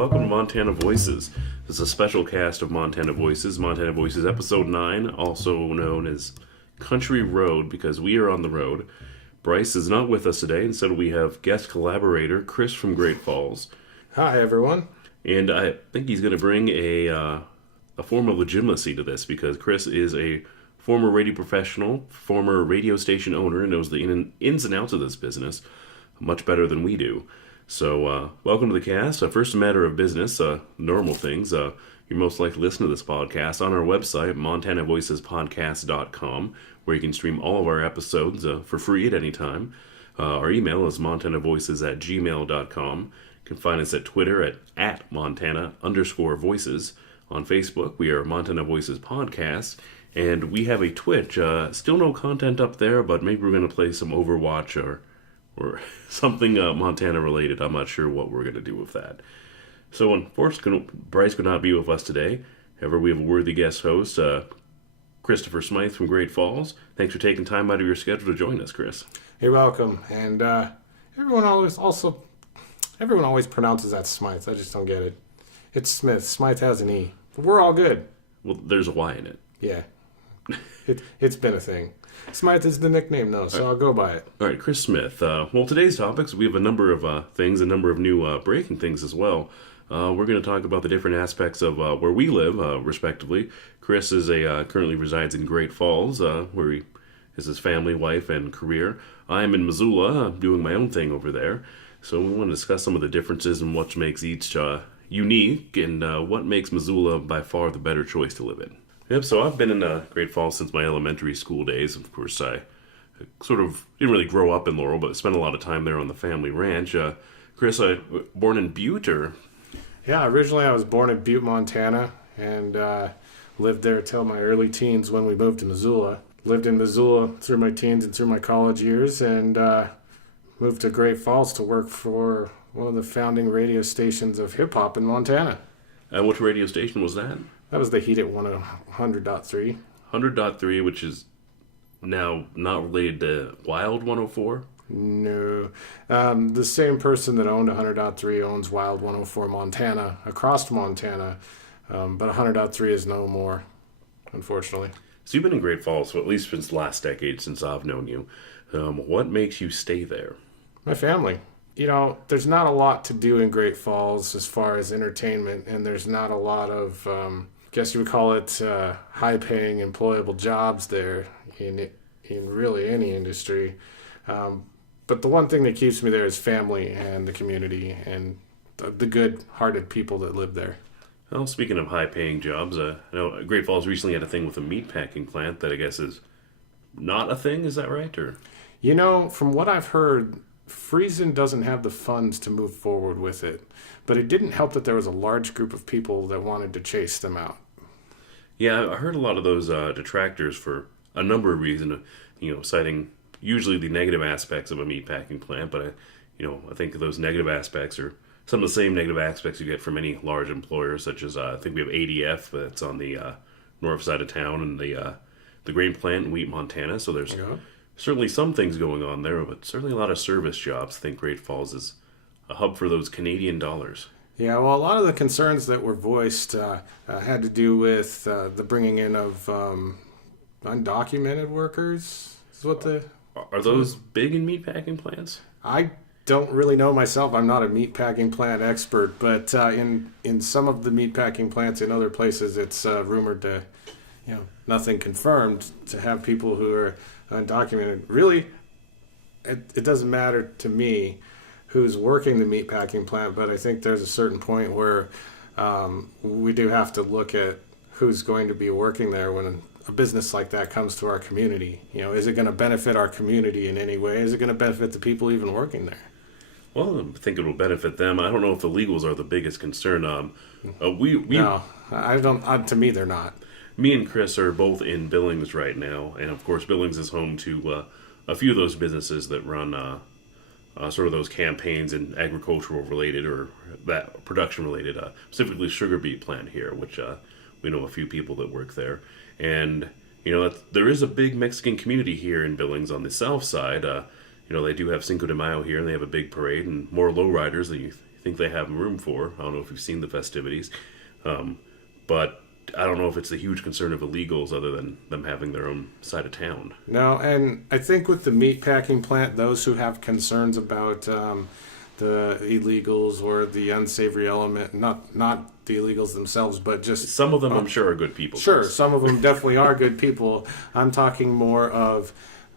welcome to Montana Voices. This is a special cast of Montana Voices. Montana Voices Episode 9, also known as Country Road, because we are on the road. Bryce is not with us today. Instead, we have guest collaborator Chris from Great Falls. Hi, everyone. And I think he's going to bring a form of legitimacy to this, because Chris is a former radio professional, former radio station owner, and knows the ins and outs of this business much better than we do. So, welcome to the cast. First, a matter of business, normal things. You're most likely to listen to this podcast on our website, montanavoicespodcast.com, where you can stream all of our episodes for free at any time. Our email is montanavoices@gmail.com. You can find us at Twitter at Montana_voices. On Facebook, we are Montana Voices Podcast. And we have a Twitch. Still no content up there, but maybe we're going to play some Overwatch or something Montana related. I'm not sure what we're going to do with that. So unfortunately, Bryce could not be with us today. However, we have a worthy guest host, Christopher Smyth from Great Falls. Thanks for taking time out of your schedule to join us, Chris. You're welcome. And everyone always pronounces that Smyth. I just don't get it. It's Smith. Smyth has an E. But we're all good. Well, there's a Y in it. Yeah. It's been a thing. Smyth is the nickname, though, so I'll go by it. All right, Chris Smith. Well, today's topics, we have a number of things, a number of new breaking things as well. We're going to talk about the different aspects of where we live, respectively. Chris is currently resides in Great Falls, where he is his family, wife, and career. I am in Missoula, doing my own thing over there. So we want to discuss some of the differences and what makes each unique, and what makes Missoula by far the better choice to live in. Yep, so I've been in Great Falls since my elementary school days. Of course, I sort of didn't really grow up in Laurel, but spent a lot of time there on the family ranch. Chris, born in Butte, or? Yeah, originally I was born in Butte, Montana, and lived there till my early teens when we moved to Missoula. Lived in Missoula through my teens and through my college years, and moved to Great Falls to work for one of the founding radio stations of hip-hop in Montana. Which radio station was that? That was the Heat at 100.3. 100.3, which is now not related to Wild 104? No. The same person that owned 100.3 owns Wild 104 Montana, across Montana. But 100.3 is no more, unfortunately. So you've been in Great Falls, at least since the last decade, since I've known you. What makes you stay there? My family. You know, there's not a lot to do in Great Falls as far as entertainment, and there's not a lot of, guess you would call it, high-paying, employable jobs there in really any industry. But the one thing that keeps me there is family and the community and the good-hearted people that live there. Well, speaking of high-paying jobs, I know Great Falls recently had a thing with a meatpacking plant that I guess is not a thing. Is that right? Or, you know, from what I've heard, Friesen doesn't have the funds to move forward with it, but it didn't help that there was a large group of people that wanted to chase them out. Yeah, I heard a lot of those detractors for a number of reasons, citing usually the negative aspects of a meatpacking plant, but I think those negative aspects are some of the same negative aspects you get from any large employer, such as I think we have ADF that's on the north side of town, and the grain plant in Wheat, Montana, so there's certainly some things going on there, but certainly a lot of service jobs. I think Great Falls is a hub for those Canadian dollars. Yeah, well, a lot of the concerns that were voiced had to do with the bringing in of undocumented workers. Are those big in meatpacking plants? I don't really know myself. I'm not a meatpacking plant expert, but in some of the meatpacking plants in other places, it's rumored to, nothing confirmed, to have people who are undocumented. Really, it doesn't matter to me who's working the meatpacking plant, but I think there's a certain point where we do have to look at who's going to be working there when a business like that comes to our community. Is it going to benefit our community in any way? Is it going to benefit the people even working there? Well, I think it will benefit them. I don't know if the legals are the biggest concern. No, I don't. To me, they're not. Me and Chris are both in Billings right now, and of course Billings is home to a few of those businesses that run sort of those campaigns in agricultural related or that production related, specifically sugar beet plant here, which we know a few people that work there. And there is a big Mexican community here in Billings on the south side. They do have Cinco de Mayo here, and they have a big parade and more lowriders than you think they have room for. I don't know if you've seen the festivities, but I don't know if it's a huge concern of illegals other than them having their own side of town. No, and I think with the meatpacking plant, those who have concerns about the illegals or the unsavory element, not the illegals themselves, but just Some of them, I'm sure, are good people. Sure, some of them definitely are good people. I'm talking more of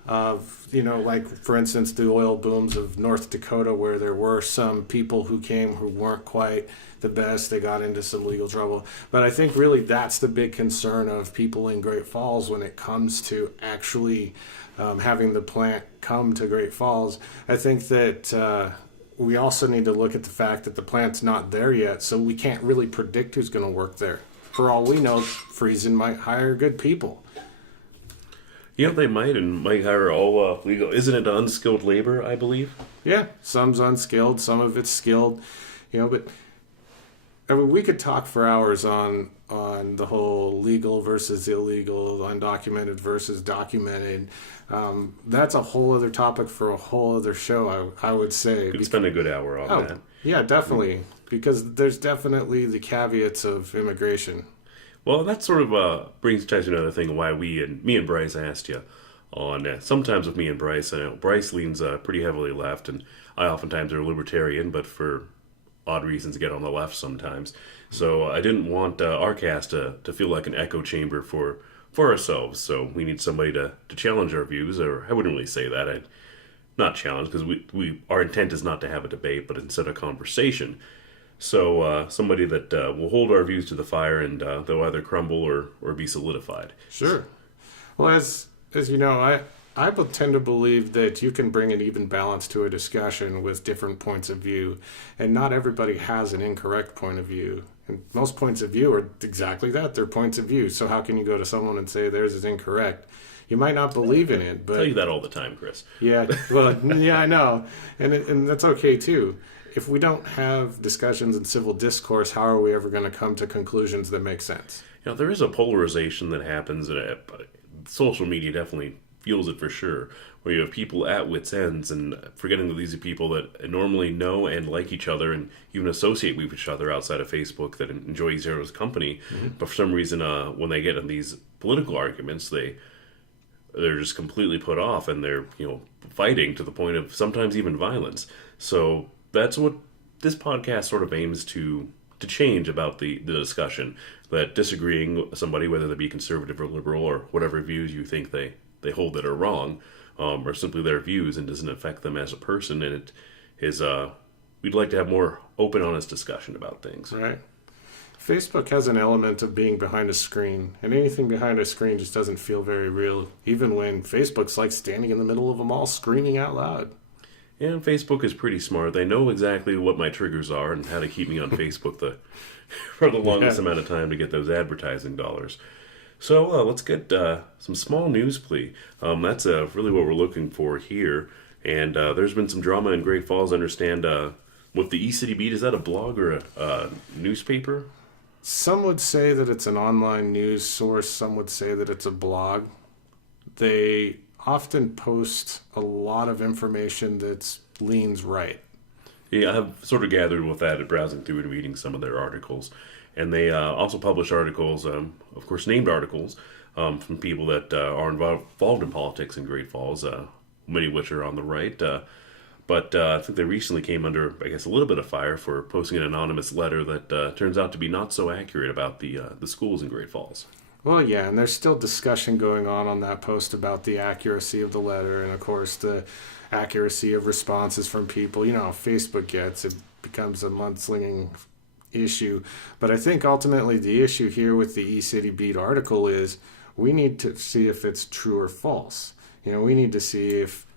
like, for instance, the oil booms of North Dakota, where there were some people who came who weren't quite the best. They got into some legal trouble. But I think really that's the big concern of people in Great Falls when it comes to actually having the plant come to Great Falls. I think that we also need to look at the fact that the plant's not there yet, so we can't really predict who's going to work there. For all we know, Friesen might hire good people. Yeah, they might, and might hire all legal. Isn't it unskilled labor, I believe? Yeah, some's unskilled, some of it's skilled, but I mean, we could talk for hours on the whole legal versus illegal, undocumented versus documented. That's a whole other topic for a whole other show, I would say. Could spend a good hour on that. Yeah, definitely, because there's definitely the caveats of immigration. Well, that sort of brings ties to another thing why me and Bryce asked you on. Sometimes with me and Bryce, I know Bryce leans pretty heavily left, and I oftentimes are a libertarian, but for odd reasons get on the left sometimes. So I didn't want our cast to feel like an echo chamber for ourselves. So we need somebody to challenge our views, or I wouldn't really say that. Not challenge, because our intent is not to have a debate, but instead a conversation. So somebody that will hold our views to the fire, and they'll either crumble or be solidified. Sure. Well, as you know, I would tend to believe that you can bring an even balance to a discussion with different points of view, and not everybody has an incorrect point of view. And most points of view are exactly that. They're points of view. So how can you go to someone and say theirs is incorrect? You might not believe in it, but... I tell you that all the time, Chris. Yeah, well, yeah, I know. And that's okay, too. If we don't have discussions and civil discourse, how are we ever going to come to conclusions that make sense? There is a polarization that happens, and social media definitely fuels it for sure, where you have people at wit's ends and forgetting that these are people that normally know and like each other and even associate with each other outside of Facebook, that enjoy each other's company. Mm-hmm. But for some reason, when they get in these political arguments, they're just completely put off, and they're fighting to the point of sometimes even violence. So that's what this podcast sort of aims to change about the discussion, that disagreeing with somebody, whether they be conservative or liberal or whatever views you think they hold that are wrong, or simply their views, and doesn't affect them as a person. And it is we'd like to have more open, honest discussion about things. Right. Facebook has an element of being behind a screen, and anything behind a screen just doesn't feel very real, even when Facebook's like standing in the middle of them all screaming out loud. And Facebook is pretty smart. They know exactly what my triggers are and how to keep me on Facebook for the longest amount of time to get those advertising dollars. So let's get some small news, please. That's really what we're looking for here. And there's been some drama in Great Falls, I understand, with the E-City Beat. Is that a blog or a newspaper? Some would say that it's an online news source. Some would say that it's a blog. They often post a lot of information that leans right. Yeah, I've sort of gathered with that at browsing through and reading some of their articles. And they also publish articles, of course, named articles, from people that are involved in politics in Great Falls, many of which are on the right. But I think they recently came under, I guess, a little bit of fire for posting an anonymous letter that turns out to be not so accurate about the schools in Great Falls. Well, yeah, and there's still discussion going on that post about the accuracy of the letter, and of course the accuracy of responses from people. You know how Facebook gets, it becomes a mudslinging issue. But I think ultimately the issue here with the E-City Beat article is we need to see if it's true or false. We need to see if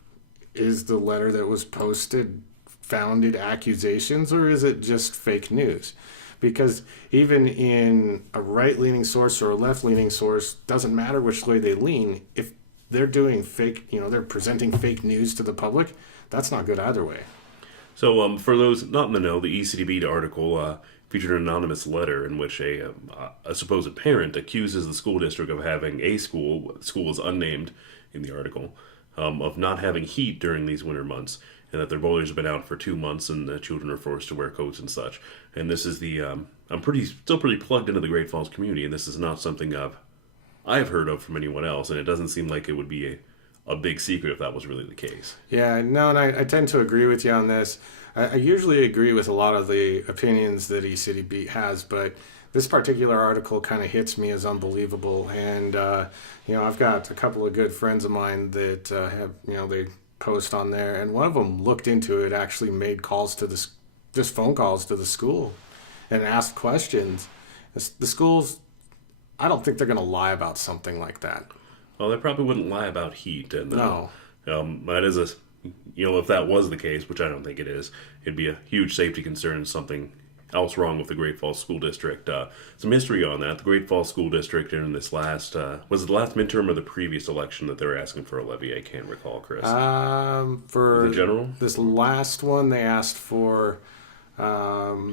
is the letter that was posted founded accusations, or is it just fake news? Because even in a right-leaning source or a left-leaning source, doesn't matter which way they lean, if they're doing fake, they're presenting fake news to the public, that's not good either way. So for those not in the know, the E-City Beat article featured an anonymous letter in which a supposed parent accuses the school district of having a school is unnamed in the article, of not having heat during these winter months, and that their boilers have been out for 2 months, and the children are forced to wear coats and such. And this is the I'm still pretty plugged into the Great Falls community, and this is not something I've heard of from anyone else, and it doesn't seem like it would be a big secret if that was really the case. Yeah, no, and I tend to agree with you on this. I usually agree with a lot of the opinions that eCity Beat has, but this particular article kind of hits me as unbelievable. And, I've got a couple of good friends of mine that have, they post on there, and one of them looked into it, actually made calls to just phone calls to the school and asked questions. The schools, I don't think they're going to lie about something like that. Well, they probably wouldn't lie about heat. And no. That is if that was the case, which I don't think it is, it'd be a huge safety concern, something else wrong with the Great Falls School District. Some history on that. The Great Falls School District in this last, was it the last midterm or the previous election that they were asking for a levy? I can't recall, Chris. For the general? This last one, they asked for, I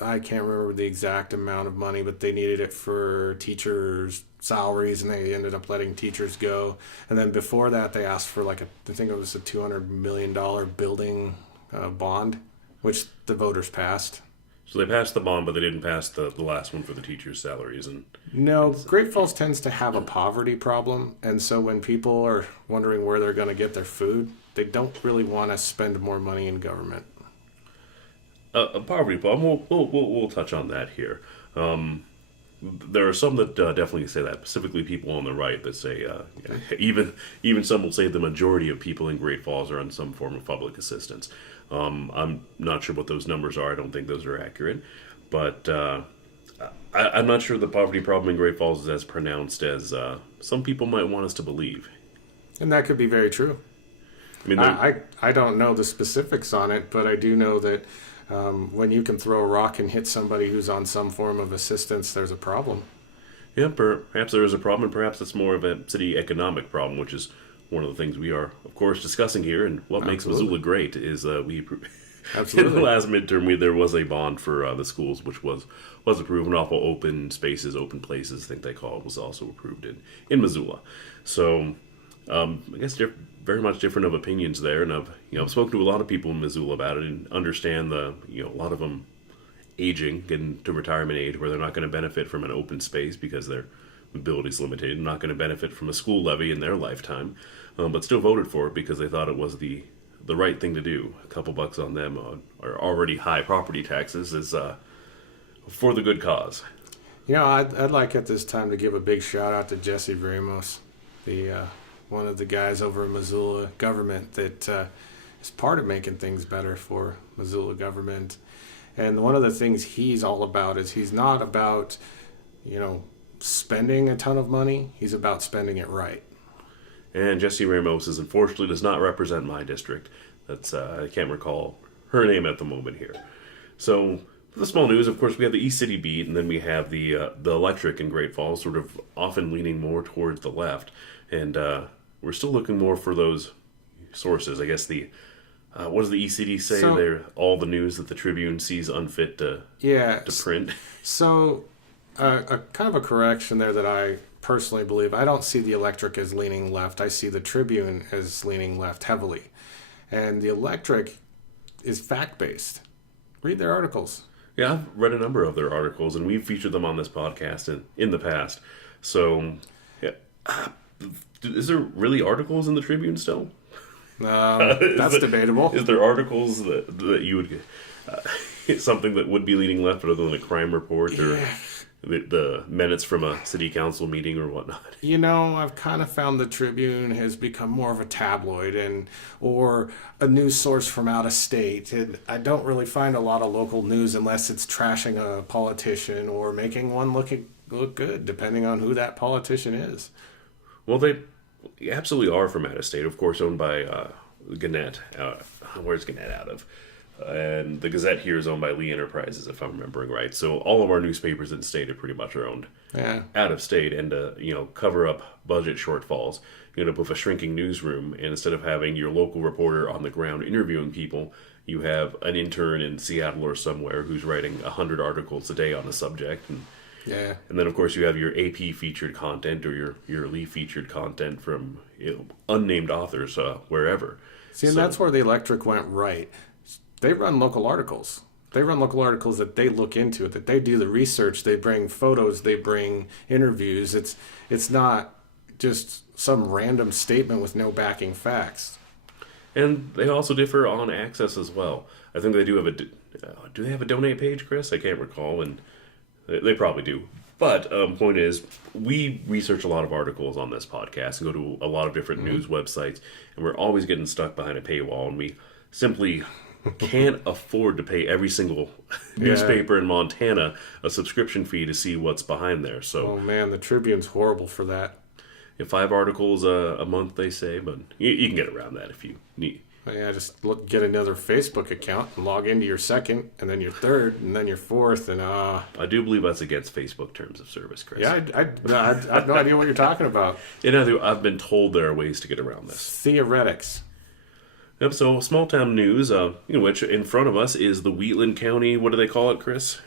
can't remember the exact amount of money, but they needed it for teachers' salaries, and they ended up letting teachers go. And then before that, they asked for I think it was a $200 million building bond, which the voters passed. So they passed the bond, but they didn't pass the last one for the teachers' salaries. No, Great Falls tends to have a poverty problem, and so when people are wondering where they're going to get their food, they don't really want to spend more money in government. A poverty problem. We'll touch on that here. There are some that definitely say that, specifically people on the right that say even some will say the majority of people in Great Falls are on some form of public assistance. I'm not sure what those numbers are. I don't think those are accurate, but I'm not sure the poverty problem in Great Falls is as pronounced as some people might want us to believe. And that could be very true. I mean, I don't know the specifics on it, but I do know that when you can throw a rock and hit somebody who's on some form of assistance, there's a problem. Yeah, perhaps there is a problem, and perhaps it's more of a city economic problem, which is one of the things we are, of course, discussing here. And what makes Missoula great is we in the last midterm there was a bond for the schools, which was approved, and awful open spaces, open places, I think they call it, was also approved in Missoula. So I guess very much different of opinions there, and I've spoken to a lot of people in Missoula about it and understand a lot of them aging, getting to retirement age, where they're not going to benefit from an open space because their ability is limited, and not going to benefit from a school levy in their lifetime, but still voted for it because they thought it was the right thing to do. A couple bucks on them are already high property taxes is for the good cause. I'd like at this time to give a big shout out to Jesse Ramos, the one of the guys over in Missoula government that is part of making things better for Missoula government. And one of the things he's all about is he's not about, spending a ton of money. He's about spending it right. And Jesse Ramos unfortunately does not represent my district. That's I can't recall her name at the moment here. So for the small news, of course, we have the eCity Beat, and then we have the electric in Great Falls, sort of often leaning more towards the left. And we're still looking more for those sources. I guess what does the eCity say? They're all the news that the Tribune sees unfit to print. So a kind of a correction there that I personally believe. I don't see the electric as leaning left. I see the Tribune as leaning left heavily. And the electric is fact-based. Read their articles. Yeah, I've read a number of their articles, and we've featured them on this podcast in the past. So, yeah. Is there really articles in the Tribune still? That's debatable. Is there articles that you would get something that would be leaning left other than a crime report or the minutes from a city council meeting or whatnot? I've kind of found the Tribune has become more of a tabloid or a news source from out of state. And I don't really find a lot of local news unless it's trashing a politician or making one look good, depending on who that politician is. Well, they absolutely are from out of state, of course, owned by Gannett. Where's Gannett out of? And the Gazette here is owned by Lee Enterprises, if I'm remembering right. So all of our newspapers in state are pretty much owned out of state, and cover up budget shortfalls. You end up with a shrinking newsroom, and instead of having your local reporter on the ground interviewing people, you have an intern in Seattle or somewhere who's writing 100 articles a day on the subject, and Yeah. And then, of course, you have your AP featured content or your Lee featured content from unnamed authors wherever. See, and that's where the Electric went right. They run local articles. They run local articles that they look into, that they do the research. They bring photos. They bring interviews. It's not just some random statement with no backing facts. And they also differ on access as well. I think they do have do they have a donate page, Chris? I can't recall, and they probably do. But point is, we research a lot of articles on this podcast and go to a lot of different news websites, and we're always getting stuck behind a paywall, and we simply can't afford to pay every single newspaper in Montana a subscription fee to see what's behind there. So, oh man, the Tribune's horrible for that. 5 articles a month, they say, but you can get around that if you need. Yeah, just get another Facebook account and log into your second, and then your third, and then your fourth, and I do believe that's against Facebook terms of service, Chris. Yeah, I have no idea what you're talking about. I've been told there are ways to get around this. Theoretics. Yep, so small town news, which in front of us is the Wheatland County, what do they call it, Chris?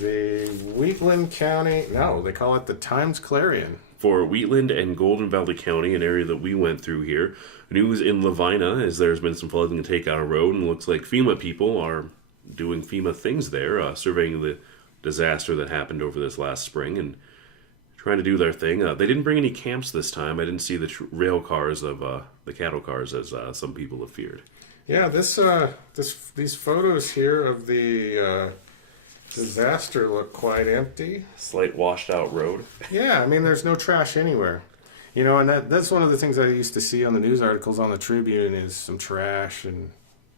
The Wheatland County, no, they call it the Times-Clarion. For Wheatland and Golden Valley County, an area that we went through here, news in Lavina as there's been some flooding to take out a road, and it looks like FEMA people are doing FEMA things there, surveying the disaster that happened over this last spring and trying to do their thing. They didn't bring any camps this time. I didn't see the rail cars of the cattle cars as some people have feared. Yeah, these photos here of the disaster look quite empty. Slight washed out road. Yeah, I mean, there's no trash anywhere. And that's one of the things I used to see on the news articles on the Tribune is some trash and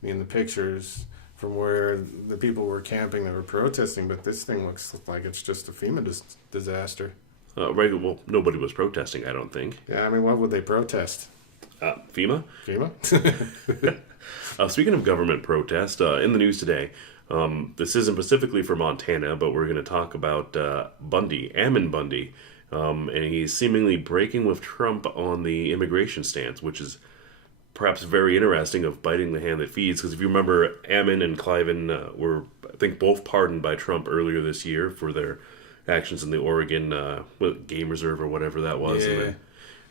in the pictures from where the people were camping that were protesting. But this thing looks like it's just a FEMA disaster. Right, well, nobody was protesting, I don't think. Yeah, I mean, what would they protest? FEMA? FEMA? Speaking of government protest, in the news today, this isn't specifically for Montana, but we're going to talk about Ammon Bundy. And he's seemingly breaking with Trump on the immigration stance, which is perhaps very interesting of biting the hand that feeds. Because if you remember, Ammon and Cliven were, I think, both pardoned by Trump earlier this year for their actions in the Oregon game reserve or whatever that was. Yeah.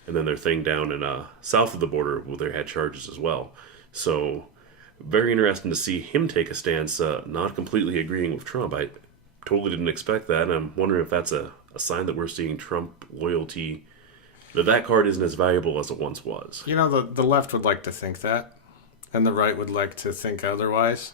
And then their thing down in south of the border, well, they had charges as well. So very interesting to see him take a stance, not completely agreeing with Trump. I totally didn't expect that, and I'm wondering if that's a sign that we're seeing Trump loyalty, that card isn't as valuable as it once was. The left would like to think that, and the right would like to think otherwise.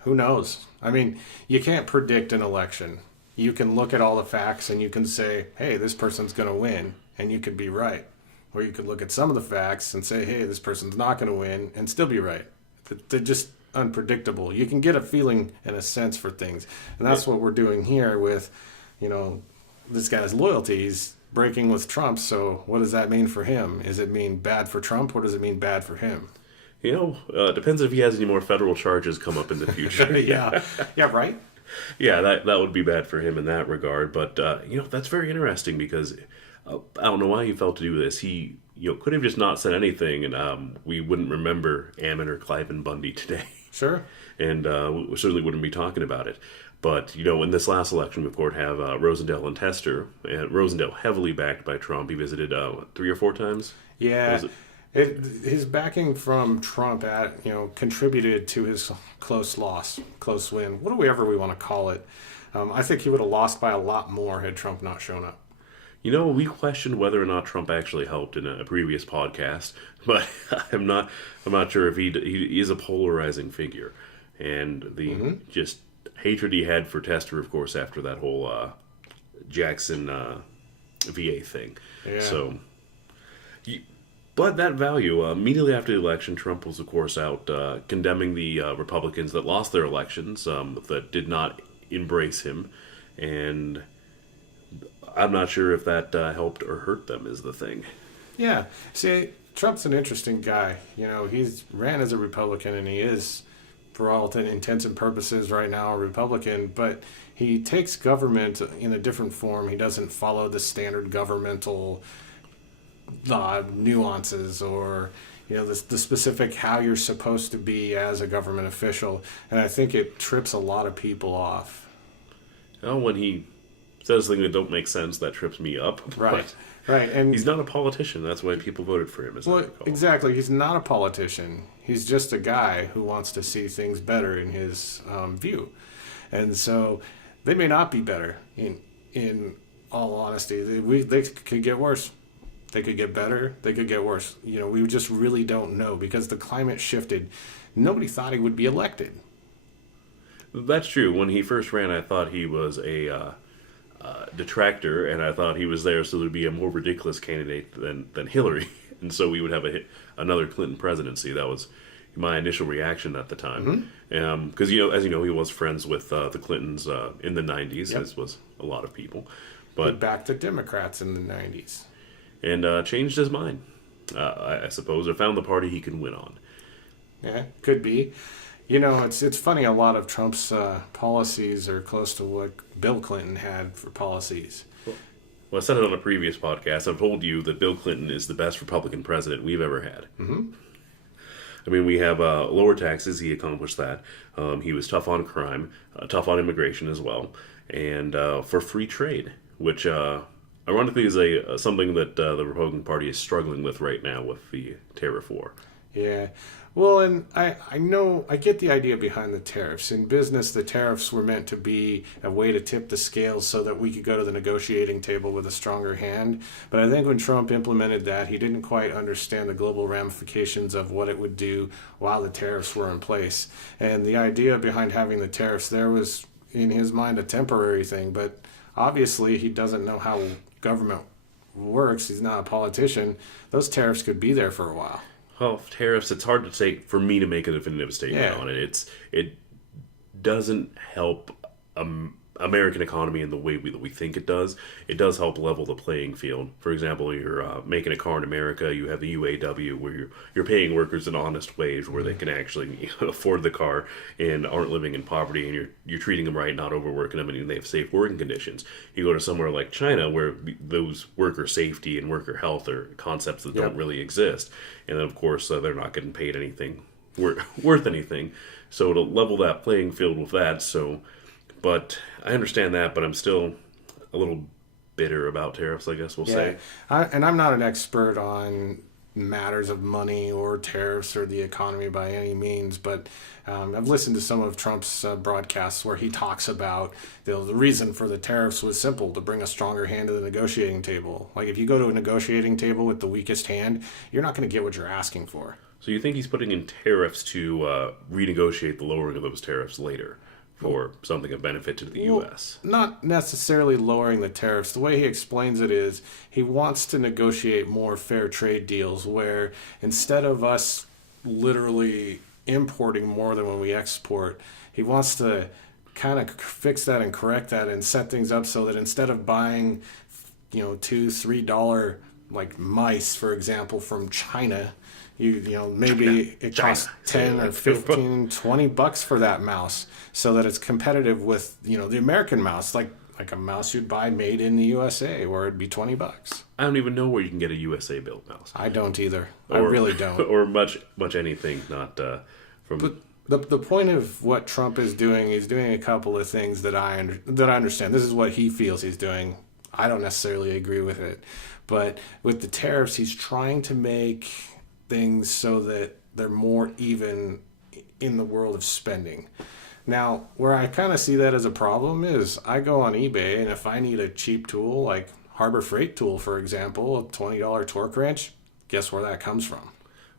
Who knows? I mean, you can't predict an election. You can look at all the facts and you can say, hey, this person's going to win, and you could be right. Or you could look at some of the facts and say, hey, this person's not going to win, and still be right. They're just unpredictable. You can get a feeling and a sense for things. And that's what we're doing here with, this guy's loyalty. He's breaking with Trump, so what does that mean for him? Does it mean bad for Trump, or does it mean bad for him? Depends if he has any more federal charges come up in the future. Yeah, right? Yeah, that would be bad for him in that regard. But, that's very interesting because I don't know why he felt to do this. He could have just not said anything, and we wouldn't remember Ammon or Cliven Bundy today. Sure. And we certainly wouldn't be talking about it. But, in this last election, we, of course, have Rosendale and Tester. And Rosendale heavily backed by Trump. He visited 3 or 4 times? Yeah. His backing from Trump contributed to his close win, whatever we want to call it. I think he would have lost by a lot more had Trump not shown up. We questioned whether or not Trump actually helped in a previous podcast, but I'm not sure if he is a polarizing figure, and the just hatred he had for Tester, of course, after that whole Jackson VA thing. Yeah. So, but that value immediately after the election, Trump was, of course, out condemning the Republicans that lost their elections, that did not embrace him, and I'm not sure if that helped or hurt them is the thing. Yeah. See, Trump's an interesting guy. He's ran as a Republican, and he is, for all intents and purposes, right now a Republican, but he takes government in a different form. He doesn't follow the standard governmental nuances or the specific how you're supposed to be as a government official, and I think it trips a lot of people off. When he says things that don't make sense. That trips me up. Right. But Right. And he's not a politician. That's why people voted for him, as I well, recall. exactly. He's not a politician. He's just a guy who wants to see things better in his view. And so they may not be better in all honesty. They could get worse. They could get better. They could get worse. We just really don't know because the climate shifted. Nobody thought he would be elected. That's true. When he first ran, I thought he was a detractor, and I thought he was there so there'd be a more ridiculous candidate than Hillary, and so we would have another Clinton presidency. That was my initial reaction at the time, because as you know, he was friends with the Clintons in the '90s, Yep. as was a lot of people, He but backed the Democrats in the 90s. and changed his mind, I suppose, or found the party he can win on. Yeah, could be. It's funny. A lot of Trump's policies are close to what Bill Clinton had for policies. Well, I said it on a previous podcast. I've told you that Bill Clinton is the best Republican president we've ever had. Mm-hmm. I mean, we have lower taxes. He accomplished that. He was tough on crime, tough on immigration as well, and for free trade, which ironically is something that the Republican Party is struggling with right now with the tariff war. Yeah. Well, and I get the idea behind the tariffs. In business, the tariffs were meant to be a way to tip the scales so that we could go to the negotiating table with a stronger hand. But I think when Trump implemented that, he didn't quite understand the global ramifications of what it would do while the tariffs were in place. And the idea behind having the tariffs there was, in his mind, a temporary thing. But obviously, he doesn't know how government works. He's not a politician. Those tariffs could be there for a while. Well, tariffs, it's hard to say for me to make a definitive statement on it. It doesn't help American economy in the way that we think it does. It does help level the playing field. For example, you're making a car in America, you have the UAW where you're paying workers an honest wage where they can actually afford the car and aren't living in poverty, and you're treating them right, not overworking them, and they have safe working conditions. You go to somewhere like China where those worker safety and worker health are concepts that don't really exist. And then, of course, they're not getting paid anything worth anything. So to level that playing field with that, but I understand that, but I'm still a little bitter about tariffs, I guess we'll say. And I'm not an expert on matters of money or tariffs or the economy by any means, but I've listened to some of Trump's broadcasts where he talks about the reason for the tariffs was simple, to bring a stronger hand to the negotiating table. Like if you go to a negotiating table with the weakest hand, you're not going to get what you're asking for. So you think he's putting in tariffs to renegotiate the lowering of those tariffs later for something of benefit to the U.S.? Not necessarily lowering the tariffs. The way he explains it is he wants to negotiate more fair trade deals where instead of us literally importing more than when we export, he wants to kind of fix that and correct that and set things up so that instead of buying, $2-3 like mice, for example, from China, maybe it costs 10 or 15, $20 for that mouse so that it's competitive with, the American mouse, like a mouse you'd buy made in the USA where it'd be $20. I don't even know where you can get a USA built mouse. I don't either. I really don't. Or much anything, not from... But the point of what Trump is doing, he's doing a couple of things that I understand. This is what he feels he's doing. I don't necessarily agree with it. But with the tariffs, he's trying to make things so that they're more even in the world of spending. Now, where I kind of see that as a problem is I go on eBay, and if I need a cheap tool, like Harbor Freight tool, for example, a $20 torque wrench, guess where that comes from?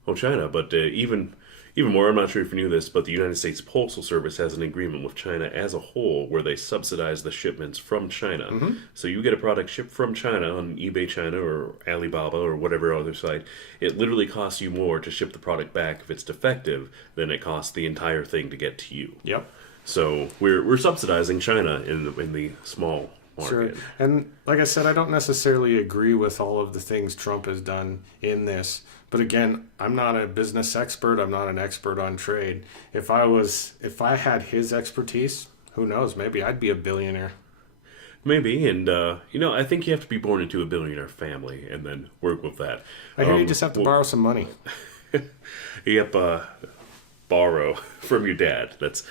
Well, China, but even more, I'm not sure if you knew this, but the United States Postal Service has an agreement with China as a whole where they subsidize the shipments from China. Mm-hmm. So you get a product shipped from China on eBay China or Alibaba or whatever other site, it literally costs you more to ship the product back if it's defective than it costs the entire thing to get to you. Yep. So we're subsidizing China in the small market. Sure. And like I said, I don't necessarily agree with all of the things Trump has done in this. But again, I'm not a business expert. I'm not an expert on trade. If I had his expertise, who knows? Maybe I'd be a billionaire. Maybe, and I think you have to be born into a billionaire family and then work with that. I hear you just have to borrow some money. Yep, borrow from your dad. That's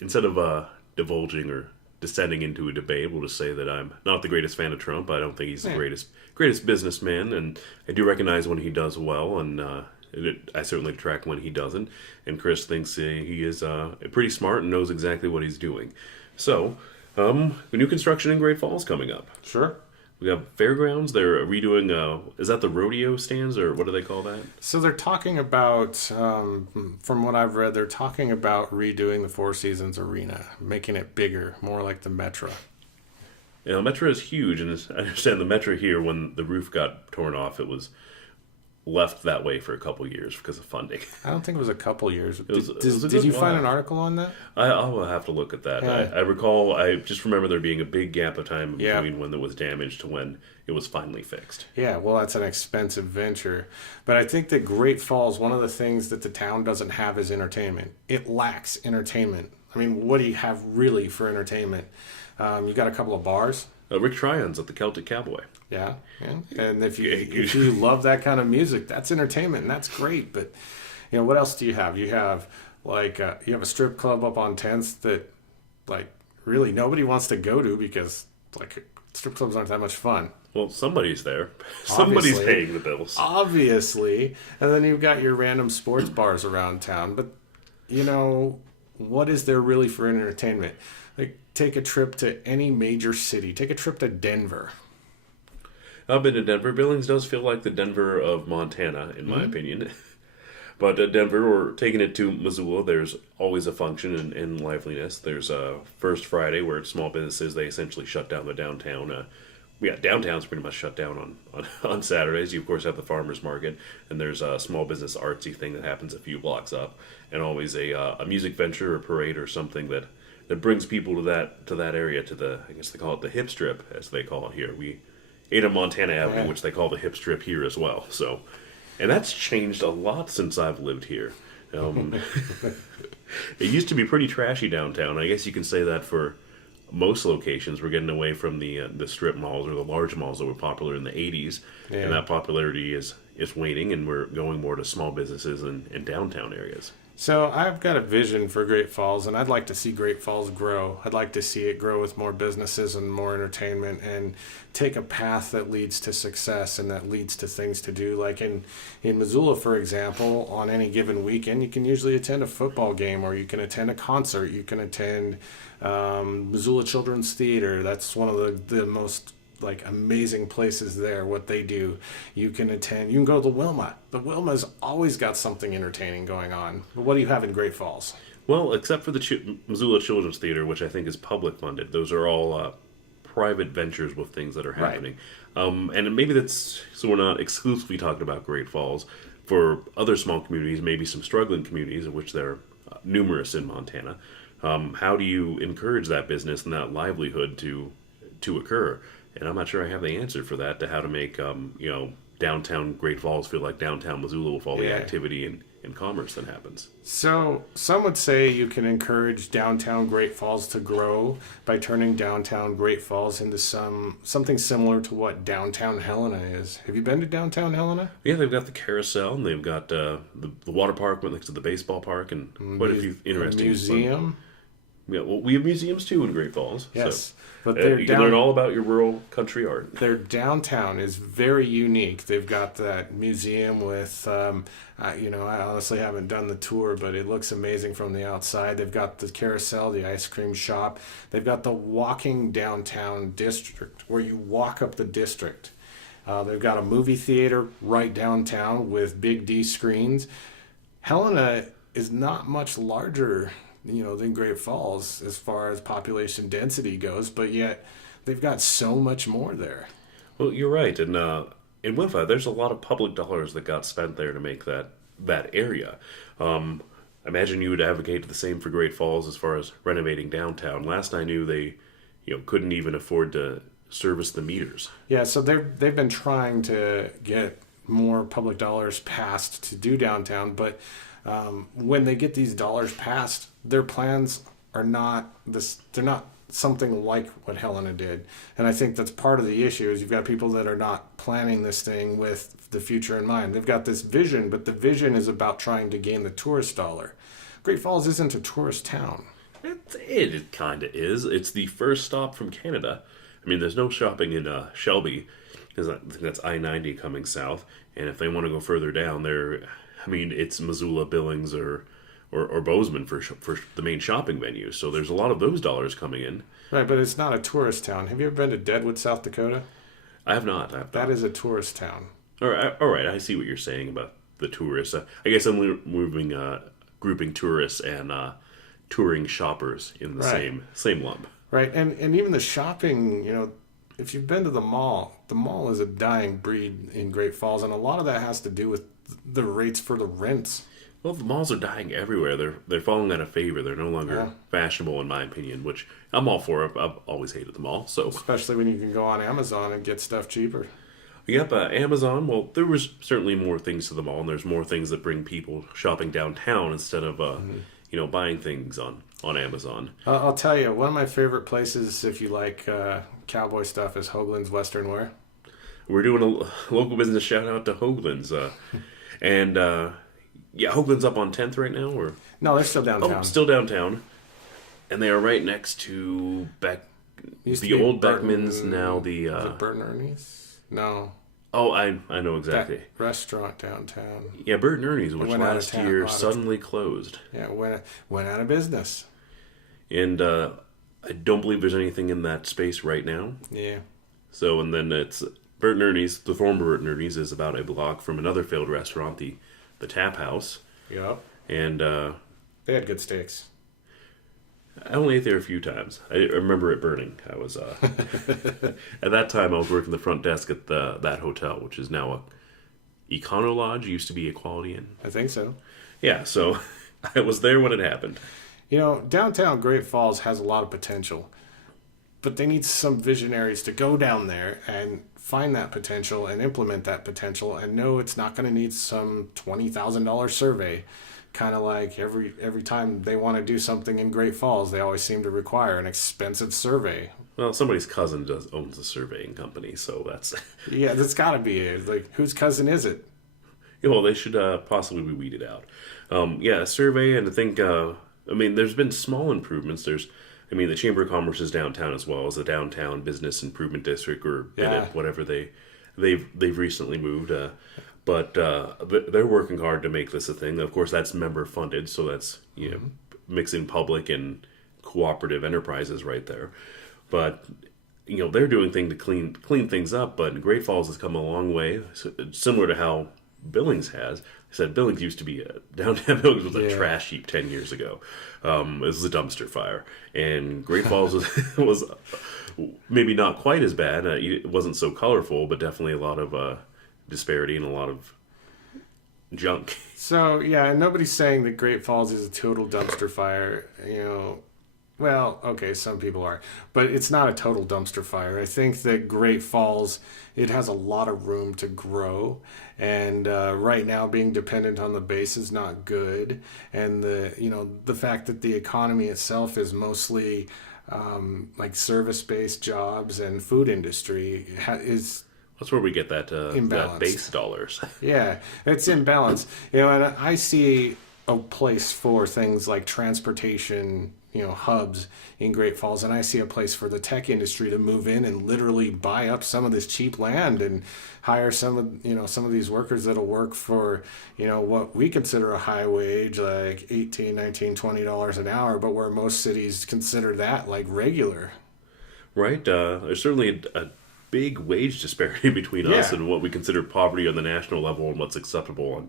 instead of divulging or descending into a debate, we'll just say that I'm not the greatest fan of Trump. I don't think he's the Yeah. greatest businessman, and I do recognize when he does well, and I certainly detract when he doesn't. And Chris thinks he is pretty smart and knows exactly what he's doing. So, new construction in Great Falls coming up. Sure. We have fairgrounds. They're redoing. Is that the rodeo stands, or what do they call that? So they're talking about, from what I've read, they're talking about redoing the Four Seasons Arena, making it bigger, more like the Metra. Metro is huge, and I understand the Metro here, when the roof got torn off, it was left that way for a couple years because of funding. I don't think it was a couple years. It was a Did good you while. find an article on that? I will have to look at that. Yeah. I recall, I just remember there being a big gap of time Yeah. between when it was damaged to when it was finally fixed. Yeah, well, that's an expensive venture. But I think that Great Falls, one of the things that the town doesn't have is entertainment. It lacks entertainment. I mean, what do you have really for entertainment? You got a couple of bars. Rick Tryon's at the Celtic Cowboy. Yeah. And if you love that kind of music, that's entertainment, and that's great. But, what else do you have? You have, you have a strip club up on 10th that, really nobody wants to go to because, strip clubs aren't that much fun. Well, somebody's there. Somebody's Obviously. paying the bills. Obviously. And then you've got your random sports bars around town. But, what is there really for entertainment? Take a trip to any major city. Take a trip to Denver. I've been to Denver. Billings does feel like the Denver of Montana, in my opinion. But Denver, or taking it to Missoula, there's always a function and liveliness. There's First Friday, where small businesses, they essentially shut down the downtown. Downtown's pretty much shut down on Saturdays. You, of course, have the farmer's market, and there's a small business artsy thing that happens a few blocks up, and always a music venture or parade or something that brings people to that area, to the, I guess they call it the hip strip, as they call it here. We ate on Montana Avenue, Yeah. which they call the hip strip here as well. So, and that's changed a lot since I've lived here. It used to be pretty trashy downtown. I guess you can say that for most locations. We're getting away from the strip malls or the large malls that were popular in the 80s, Yeah. and that popularity is waning, and we're going more to small businesses and downtown areas. So I've got a vision for Great Falls, and I'd like to see Great Falls grow. I'd like to see it grow with more businesses and more entertainment, and take a path that leads to success and that leads to things to do. Like in Missoula, for example, on any given weekend, you can usually attend a football game, or you can attend a concert. You can attend Missoula Children's Theater. That's one of the most amazing places there, what they do. You can go to the Wilma. The Wilma's always got something entertaining going on. But what do you have in Great Falls? Well, except for the Missoula Children's Theater, which I think is public funded. Those are all private ventures with things that are happening. And maybe that's, so we're not exclusively talking about Great Falls. For other small communities, maybe some struggling communities, of which there are numerous in Montana, how do you encourage that business and that livelihood to occur? And I'm not sure I have the answer for that, to how to make downtown Great Falls feel like downtown Missoula with all the Yeah. activity and commerce that happens. So some would say you can encourage downtown Great Falls to grow by turning downtown Great Falls into something similar to what downtown Helena is. Have you been to downtown Helena? Yeah, they've got the carousel, and they've got the water park right next to the baseball park, and quite a few interesting museum. Yeah, well, we have museums too in Great Falls. Yes, so, but you can learn all about your rural country art. Their downtown is very unique. They've got that museum with, I honestly haven't done the tour, but it looks amazing from the outside. They've got the carousel, the ice cream shop. They've got the walking downtown district, where you walk up the district. They've got a movie theater right downtown with big D screens. Helena is not much larger than Great Falls as far as population density goes, but yet they've got so much more there. Well, you're right, and in Winfa, there's a lot of public dollars that got spent there to make that area. I imagine you would advocate the same for Great Falls as far as renovating downtown. Last I knew, they couldn't even afford to service the meters. Yeah, so they've been trying to get more public dollars passed to do downtown, but when they get these dollars passed, their plans are not this. They're not something like what Helena did, and I think that's part of the issue. Is you've got people that are not planning this thing with the future in mind. They've got this vision, but the vision is about trying to gain the tourist dollar. Great Falls isn't a tourist town. It kind of is. It's the first stop from Canada. I mean, there's no shopping in Shelby, because I think that's I-90 coming south. And if they want to go further down, it's Missoula, Billings, or Bozeman for the main shopping venues. So there's a lot of those dollars coming in. Right, but it's not a tourist town. Have you ever been to Deadwood, South Dakota? I have not. That is a tourist town. All right. I see what you're saying about the tourists. I guess I'm grouping tourists and touring shoppers in the same lump. Right, and even the shopping, if you've been to the mall is a dying breed in Great Falls, and a lot of that has to do with the rates for the rents. Well, the malls are dying everywhere. They're falling out of favor. They're no longer fashionable, in my opinion, which I'm all for. I've always hated the mall. So especially when you can go on Amazon and get stuff cheaper. Yep, Amazon. Well, there was certainly more things to the mall, and there's more things that bring people shopping downtown instead of buying things on Amazon. I'll tell you, one of my favorite places, if you like cowboy stuff, is Hoagland's Western Wear. We're doing a local business shout out to Hoagland's, and Hoagland's up on 10th right now, or no, they're still downtown. Oh, still downtown, and they are right next to the old Beckman's. Now the is it Bert and Ernie's? No. Oh, I know exactly. That restaurant downtown. Yeah, Bert and Ernie's, which last year suddenly closed. Yeah, went out of business. And I don't believe there's anything in that space right now. Yeah. So, and then it's Bert and Ernie's. The former Bert and Ernie's is about a block from another failed restaurant, the Tap House. Yep. And they had good steaks. I only ate there a few times. I remember it burning. I was at that time I was working the front desk at that hotel, which is now a Econo Lodge. It used to be a Quality Inn. I think so. Yeah, so I was there when it happened. Downtown Great Falls has a lot of potential, but they need some visionaries to go down there and find that potential and implement that potential, and know it's not going to need some $20,000 survey. Kind of like every time they want to do something in Great Falls, they always seem to require an expensive survey. Well, somebody's cousin owns a surveying company, so that's... Yeah, that's got to be it. Like, whose cousin is it? Yeah, well, they should possibly be weeded out. A survey, and I think... there's been small improvements. The Chamber of Commerce is downtown as well as the Downtown Business Improvement District, or BIDIP, whatever they've recently moved. But they're working hard to make this a thing. Of course, that's member funded, so that's mixing public and cooperative enterprises right there. But they're doing things to clean things up. But Great Falls has come a long way, similar to how Billings has. I said Billings used to be downtown Billings was a trash heap 10 years ago. It was a dumpster fire, and Great Falls was maybe not quite as bad. It wasn't so colorful, but definitely a lot of disparity and a lot of junk. So and nobody's saying that Great Falls is a total dumpster fire. Well, okay, some people are, but it's not a total dumpster fire. I think that Great Falls, it has a lot of room to grow, and right now being dependent on the base is not good. And the fact that the economy itself is mostly like service-based jobs and food industry is. That's where we get that base dollars. Yeah, it's imbalance. And I see a place for things like transportation, hubs in Great Falls, and I see a place for the tech industry to move in and literally buy up some of this cheap land and hire some of these workers that'll work for, what we consider a high wage, like $18, $19, $20 an hour, but where most cities consider that like regular. Right. There's certainly a big wage disparity between us and what we consider poverty on the national level and what's acceptable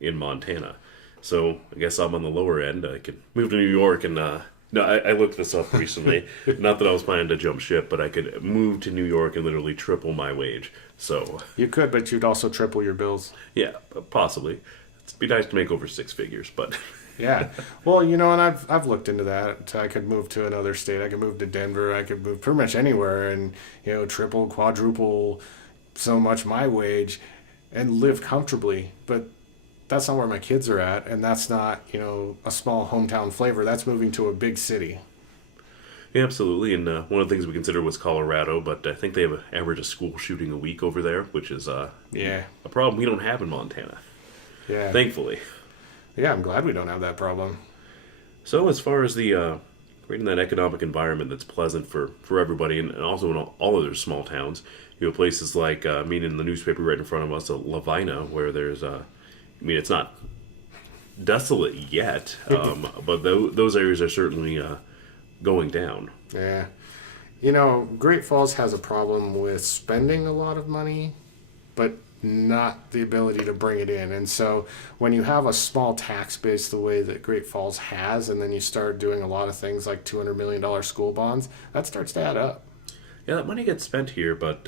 in Montana. So I guess I'm on the lower end. I could move to New York and I looked this up recently. Not that I was planning to jump ship, but I could move to New York and literally triple my wage. So you could, but you'd also triple your bills. Yeah, possibly. It'd be nice to make over six figures, but yeah. Well, and I've looked into that. I could move to another state. I could move to Denver. I could move pretty much anywhere and, triple, quadruple so much my wage and live comfortably. But that's not where my kids are at, and that's not, a small hometown flavor. That's moving to a big city. Yeah, absolutely. And one of the things we consider was Colorado, but I think they have an average of school shooting a week over there, which is a problem we don't have in Montana. Yeah. Thankfully. Yeah, I'm glad we don't have that problem. So as far as the creating that economic environment that's pleasant for everybody, and also in all other small towns. You know, places like, I mean, in the newspaper right in front of us, Lavina, where there's, I mean, it's not desolate yet, but those areas are certainly going down. Yeah. You know, Great Falls has a problem with spending a lot of money, but not the ability to bring it in. And so when you have a small tax base the way that Great Falls has, and then you start doing a lot of things like $200 million school bonds, that starts to add up. Yeah, that money gets spent here, but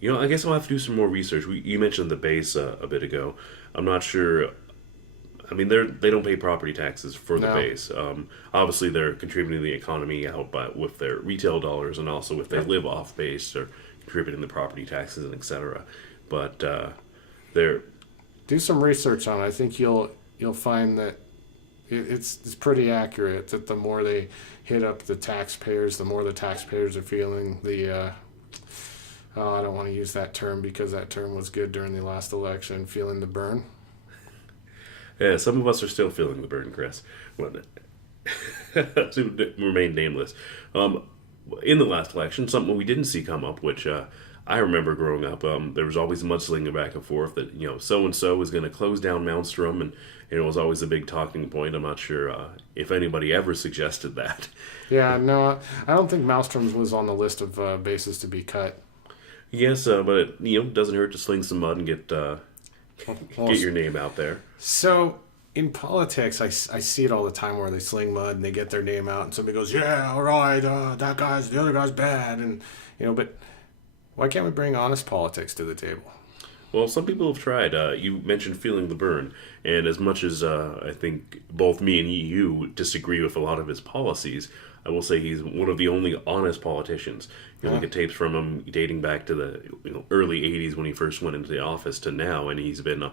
you know, I guess I'll have to do some more research. You mentioned the base a bit ago. I'm not sure. I mean, they don't pay property taxes for the No. base. Obviously, they're contributing to the economy out with their retail dollars, and also if they live off base, they're contributing to property taxes and etc. But they're Do some research on it. I think you'll find that it's pretty accurate that the more they hit up the taxpayers, the more the taxpayers are feeling the I don't want to use that term because that term was good during the last election, feeling the burn. yeah, some of us are still feeling the burn, Chris. To remain nameless. In the last election, something we didn't see come up, which I remember growing up, there was always mudslinging back and forth that, you know, so-and-so was going to close down Maelstrom, and it was always a big talking point. I'm not sure if anybody ever suggested that. Yeah, no, I don't think Maelstrom's was on the list of bases to be cut. Yes, but it, you know, doesn't hurt to sling some mud and get your name out there. So in politics, I see it all the time where they sling mud and they get their name out, and somebody goes, "Yeah, all right, the other guy's bad," and you know, but why can't we bring honest politics to the table? Well, some people have tried. You mentioned feeling the burn, and as much as I think both me and you disagree with a lot of his policies, I will say he's one of the only honest politicians. You look at tapes from him dating back to the early '80s when he first went into the office to now, and he's been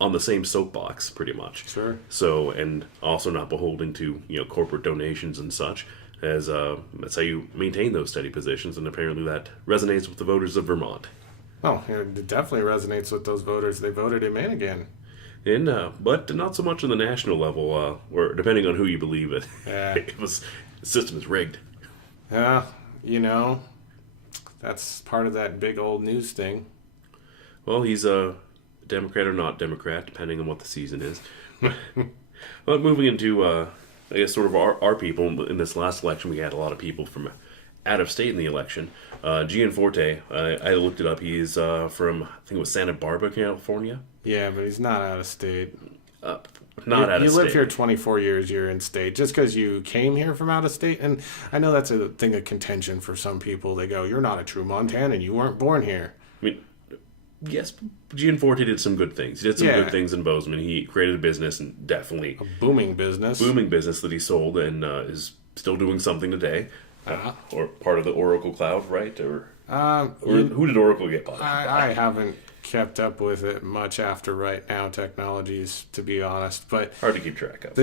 on the same soapbox pretty much. Sure. So, and also not beholden to corporate donations and such. As that's how you maintain those steady positions, and apparently that resonates with the voters of Vermont. Oh, it definitely resonates with those voters. They voted him in again. And but not so much on the national level, or depending on who you believe it. Yeah. The system is rigged. Yeah, that's part of that big old news thing. Well, he's a Democrat or not Democrat, depending on what the season is. Well, moving into, I guess, sort of our people. In this last election, we had a lot of people from out of state in the election. Gianforte, I looked it up. He's from, I think it was Santa Barbara, California. Yeah, but he's not out of state. Not out of state. You live here 24 years, you're in state. Just because you came here from out of state, and I know that's a thing of contention for some people. They go, "You're not a true Montanan. You weren't born here." I mean, yes, Gianforte did some good things. He did some good things in Bozeman. He created a business, and definitely A booming business. that he sold, and is still doing something today. Or part of the Oracle Cloud, right? Or who did Oracle get bought? I haven't kept up with it much after Right Now Technologies, to be honest. But Hard to keep track of.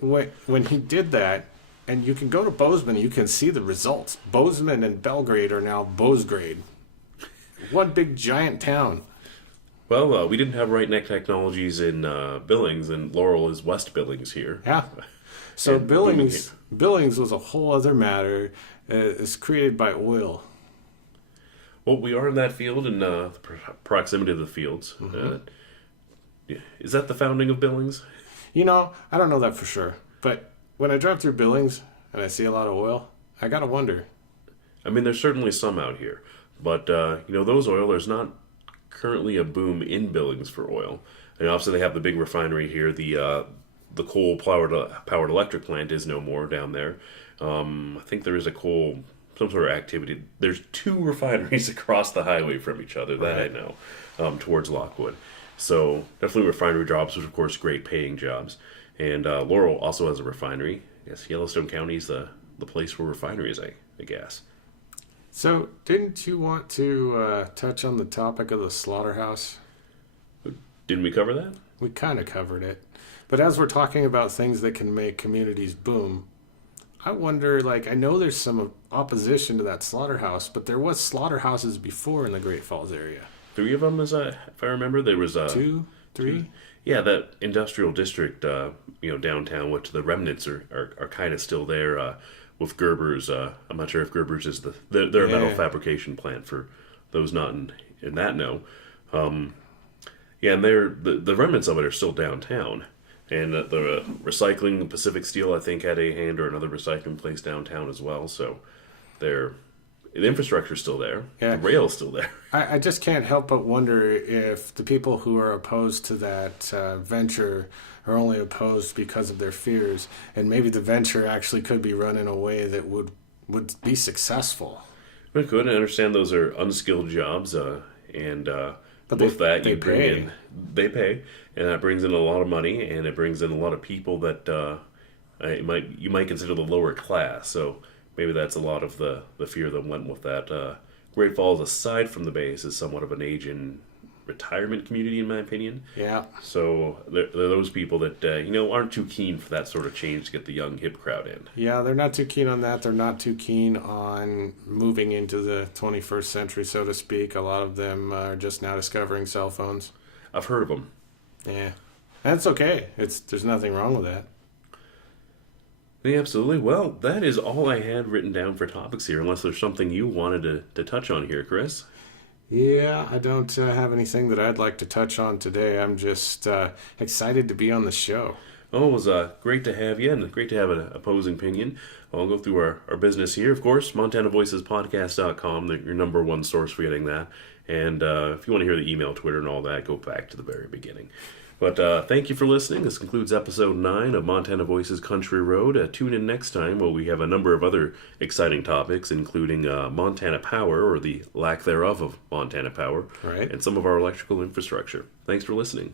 When he did that, and you can go to Bozeman, you can see the results. Bozeman and Belgrade are now Bozegrade. One big giant town. Well, we didn't have Right Neck Technologies in Billings, and Laurel is West Billings here. Yeah. So And Billings was a whole other matter. It's created by oil. Well, we are in that field, and the proximity of the fields. Is that the founding of Billings? I don't know that for sure. But when I drive through Billings and I see a lot of oil, I gotta wonder. I mean, there's certainly some out here. But, those oil, there's not currently a boom in Billings for oil. And obviously they have the big refinery here. The coal-powered electric plant is no more down there. I think there is some sort of activity. There's 2 refineries across the highway from each other, that I know, towards Lockwood. So definitely refinery jobs, which of course great paying jobs. And Laurel also has a refinery. I guess Yellowstone County is the place for refineries, I guess. So didn't you want to touch on the topic of the slaughterhouse? Didn't we cover that? We kind of covered it. But as we're talking about things that can make communities boom, I wonder, I know there's some opposition to that slaughterhouse, but there was slaughterhouses before in the Great Falls area. 3 of them, if I remember. There was 2? 3? Yeah, that industrial district, downtown, which the remnants are kind of still there with Gerber's. I'm not sure if Gerber's is they're a metal Yeah. fabrication plant for those not in that know. Yeah, and the remnants of it are still downtown. And the recycling, Pacific Steel, I think, had a hand or another recycling place downtown as well. So the infrastructure's still there. Yeah. The rail's still there. I just can't help but wonder if the people who are opposed to that venture are only opposed because of their fears, and maybe the venture actually could be run in a way that would be successful. I could. I understand those are unskilled jobs, and But with that, they you bring pay. in they pay, and that brings in a lot of money, and it brings in a lot of people that you might consider the lower class. So maybe that's a lot of the fear that went with that. Great Falls, aside from the base, is somewhat of an age in retirement community, in my opinion. Yeah. So they're those people that aren't too keen for that sort of change to get the young hip crowd in. Yeah, they're not too keen on that. They're not too keen on moving into the 21st century, so to speak. A lot of them are just now discovering cell phones. I've heard of them. Yeah. That's okay. There's nothing wrong with that. Yeah, absolutely. Well, that is all I had written down for topics here, unless there's something you wanted to touch on here, Chris. Yeah, I don't have anything that I'd like to touch on today. I'm just excited to be on the show. Oh, it was great to have you, and great to have an opposing opinion. I'll go through our business here. Of course, MontanaVoicesPodcast.com, your number one source for getting that. And if you want to hear the email, Twitter, and all that, go back to the very beginning. But thank you for listening. This concludes episode 9 of Montana Voices Country Road. Tune in next time where we have a number of other exciting topics, including Montana Power, or the lack thereof of Montana Power, Right. and some of our electrical infrastructure. Thanks for listening.